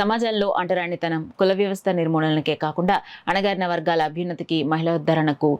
సమాజంలో అంటరానితనం, కుల వ్యవస్థ నిర్మూలనకే కాకుండా అణగారిన వర్గాల అభ్యున్నతికి, మహిళోద్ధరణకు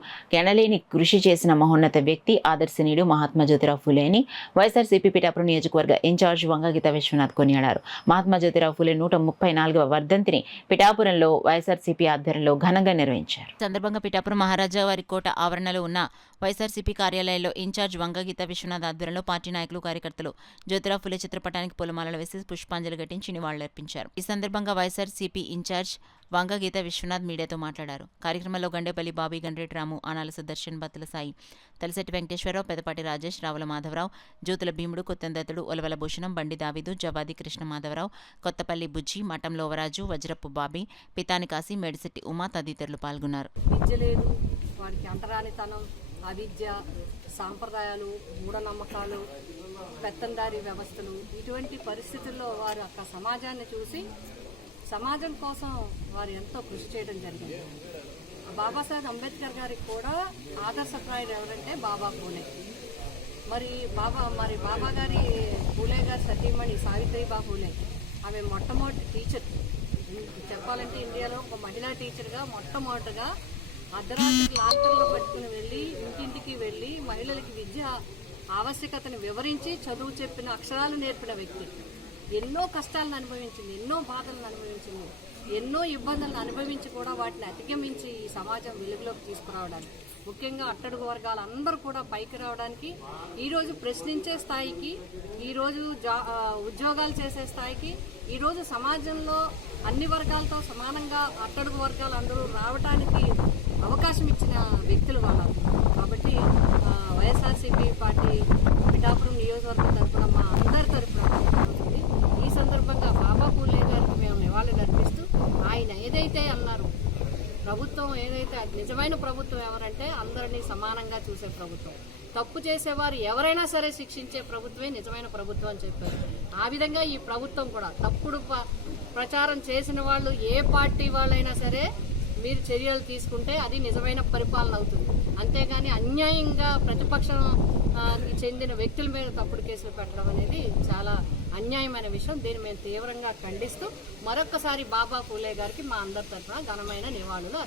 ఎనలేని కృషి చేసిన మహోన్నత వ్యక్తి, ఆదర్శనీయుడు మహాత్మా జ్యోతిరావు ఫూలే అని వైఎస్ఆర్సీపీ పిఠాపురం నియోజకవర్గ ఇన్ఛార్జ్ వంగగీత విశ్వనాథ్ కొనియాడారు. మహాత్మా జ్యోతిరావు ఫూలే 134వ వర్ధంతిని పిఠాపురంలో వైఎస్ఆర్సీపీ ఆధ్వర్యంలో ఘనంగా నిర్వహించారు. సందర్భంగా పిఠాపురం మహారాజా వారి కోట ఆవరణలో ఉన్న వైఎస్ఆర్సీపీ కార్యాలయంలో ఇన్ఛార్జ్ వంగగీత విశ్వనాథ్ ఆధ్వర్యంలో పార్టీ నాయకులు, కార్యకర్తలు జ్యోతిరావు ఫూలే చిత్రపటానికి పూలమాలలు వేసి పుష్పాంజలి ఘటించి నివాళులర్పించారు. ఈ సందర్భంగా వైఎస్ఆర్సీపీ ఇన్ఛార్జ్ వంగగీత విశ్వనాథ్ మీడియాతో మాట్లాడారు. కార్యక్రమంలో గండేపల్లి బాబీ, గండ్రేటి రాము, ఆనాల సుదర్శన్, బత్తుల సాయి, తలసెట్టి వెంకటేశ్వరరావు, పెదపాటి రాజేష్, రావుల మాధవరావు, జ్యోతుల భీముడు, కొత్తందత్తుడు, ఒలవల భూషణం, బండి దావీదు, జవాది కృష్ణ మాధవరావు, కొత్తపల్లి బుజ్జి, మఠం లోవరాజు, వజ్రపు బాబీ, పితాని కాశీ, మేడిశెట్టి ఉమా తదితరులు పాల్గొన్నారు. వాడికి అంటరానితనం, అవిద్య, సాంప్రదాయాలు, మూఢనమ్మకాలు, పెత్తందారీ వ్యవస్థలు, ఇటువంటి పరిస్థితుల్లో వారు అక్క సమాజాన్ని చూసి సమాజం కోసం వారు ఎంతో కృషి చేయడం జరిగింది. బాబాసాహెబ్ అంబేద్కర్ గారికి కూడా ఆదర్శప్రాయులు ఎవరంటే బాబా పూలే. మరి బాబా గారి పూలే గారి సతీమణి సావిత్రిబా పూలే, ఆమె మొట్టమొదటి టీచర్. చెప్పాలంటే ఇండియాలో ఒక మహిళా టీచర్గా మొట్టమొదటిగా అర్ధరాత్రి లాంతర్లో పట్టుకుని వెళ్ళి ఇంటింటికి వెళ్ళి మహిళలకి విద్య ఆవశ్యకతను వివరించి చదువు చెప్పిన, అక్షరాలు నేర్పిన వ్యక్తి. ఎన్నో కష్టాలను అనుభవించింది, ఎన్నో బాధలను అనుభవించింది, ఎన్నో ఇబ్బందులను అనుభవించి కూడా వాటిని అధిగమించి ఈ సమాజం వెలుగులోకి తీసుకురావడానికి, ముఖ్యంగా అట్టడుగు వర్గాలు అందరూ కూడా పైకి రావడానికి, ఈరోజు ప్రశ్నించే స్థాయికి, ఈరోజు ఉద్యోగాలు చేసే స్థాయికి, ఈరోజు సమాజంలో అన్ని వర్గాలతో సమానంగా అట్టడుగు వర్గాలు అందరూ రావడానికి అవకాశం ఇచ్చిన వ్యక్తులు వాళ్ళు. కాబట్టి వైఎస్ఆర్సీపీ పార్టీ పిఠాపురం నియోజకవర్గం తరఫున మా అందరి తరఫున జరుగుతుంది. ఈ సందర్భంగా బాబా పూలే గారికి మేము నివాళులు అర్పిస్తూ, ఆయన ఏదైతే అన్నారు, ప్రభుత్వం ఏదైతే, నిజమైన ప్రభుత్వం ఎవరంటే అందరినీ సమానంగా చూసే ప్రభుత్వం, తప్పు చేసేవారు ఎవరైనా సరే శిక్షించే ప్రభుత్వమే నిజమైన ప్రభుత్వం అని చెప్పారు. ఆ విధంగా ఈ ప్రభుత్వం కూడా తప్పుడు ప్రచారం చేసిన వాళ్ళు, ఏ పార్టీ వాళ్ళైనా సరే మీరు చర్యలు తీసుకుంటే అది నిజమైన పరిపాలన అవుతుంది. అంతేగాని అన్యాయంగా ప్రతిపక్షానికి చెందిన వ్యక్తుల మీద తప్పుడు కేసులు పెట్టడం అనేది చాలా అన్యాయమైన విషయం. దీన్ని మేము తీవ్రంగా ఖండిస్తూ మరొక్కసారి బాబా పూలే గారికి మా అందరి తరఫున ఘనమైన నివాళులు